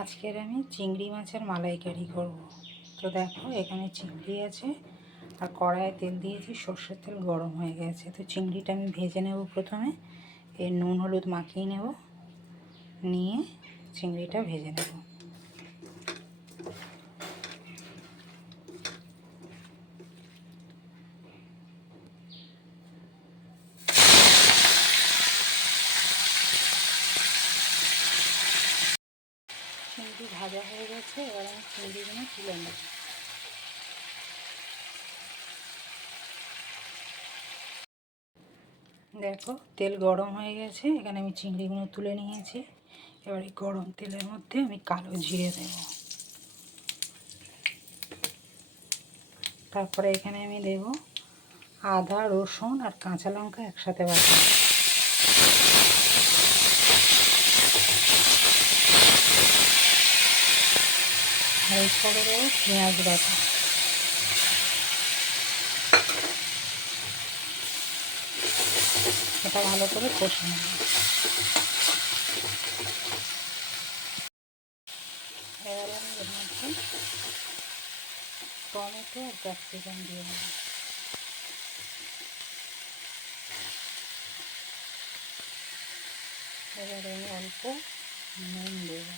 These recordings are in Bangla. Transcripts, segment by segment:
আজকের আমি চিংড়ি মাছের মালাইকারি করব। তো দেখো এখানে চিংড়ি আছে আর কড়াইয়ে তেল দিয়েছি, সর্ষের তেল গরম হয়ে গেছে। তো চিংড়িটা আমি ভেজে নেব। প্রথমে এর নুন হলুদ মাখিয়ে নেব, নিয়ে চিংড়িটা ভেজে নেব। চিংড়ি ভাজা হয়ে গেছে, এবার আমি চিংড়িগুলো তুলে নেব। দেখো তেল গরম হয়ে গেছে, এখানে আমি চিংড়িগুলো তুলে নিয়েছি। এবার এই গরম তেলের মধ্যে আমি কালো জিরে দেব। তারপরে এখানে আমি দেব আদা রসুন আর কাঁচা লঙ্কা একসাথে বাটা। আর এরপরে দেবো পেঁয়াজ বাটা। এটা ভালো করে কষে নেব। এবার আমি এর মধ্যে টমেটো আর ক্যাপসিকাম দিয়ে নেব। এবারে আমি অল্প নুন দেব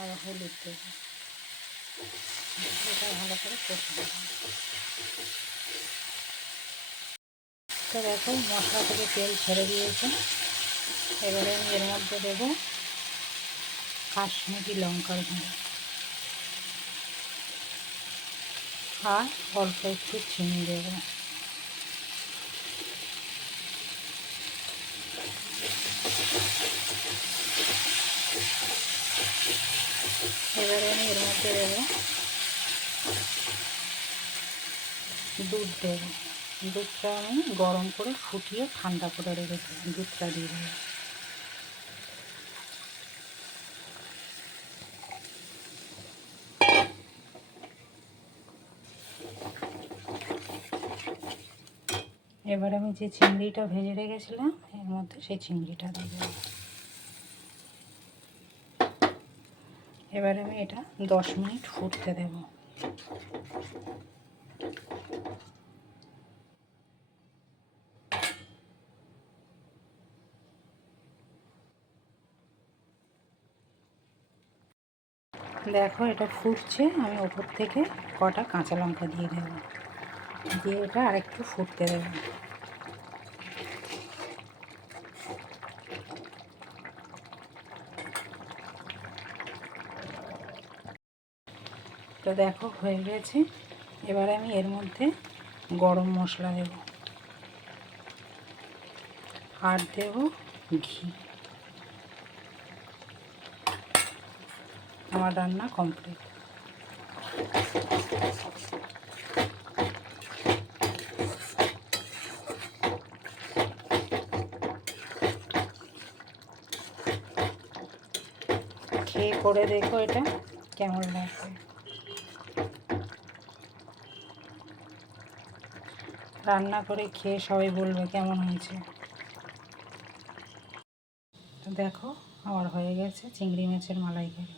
আর হলুদ দেব। এটা ভালো করে কষে নেব। তো দেখো মশলা থেকে তেল ছেড়ে দিয়েছে। এবারে আমি এর মধ্যে দেব কাশ্মীরি লঙ্কার গুঁড়ো আর অল্প একটু চিনি দেব। এবারে আমি এর মধ্যে দেব দুধ দেব। দুধটা আমি গরম করে ফুটিয়ে ঠান্ডা করে রেখেছিলাম, দুধটা দিয়ে দেবো। এবার আমি যে চিংড়িটা ভেজে রেখেছিলাম এর মধ্যে সেই চিংড়িটা দিয়ে দেবো। এবার আমি এটা 10 মিনিট ফুটতে দেব। দেখো এটা ফুটছে, আমি ওপর থেকে কটা কাঁচা লঙ্কা দিয়ে দেব, দিয়ে এটা আরেকটু ফুটতে দেব। তো দেখো হয়ে গেছে। এবার আমি এর মধ্যে গরম মশলা দেব আর দেব ঘি। আমার রান্না কমপ্লিট। খেয়ে করে দেখো এটা কেমন লাগবে। রান্না করে খেয়ে সবাই বলবে কেমন হয়েছে। তো দেখো আমার হয়ে গেছে চিংড়ি মাছের মালাইকারি।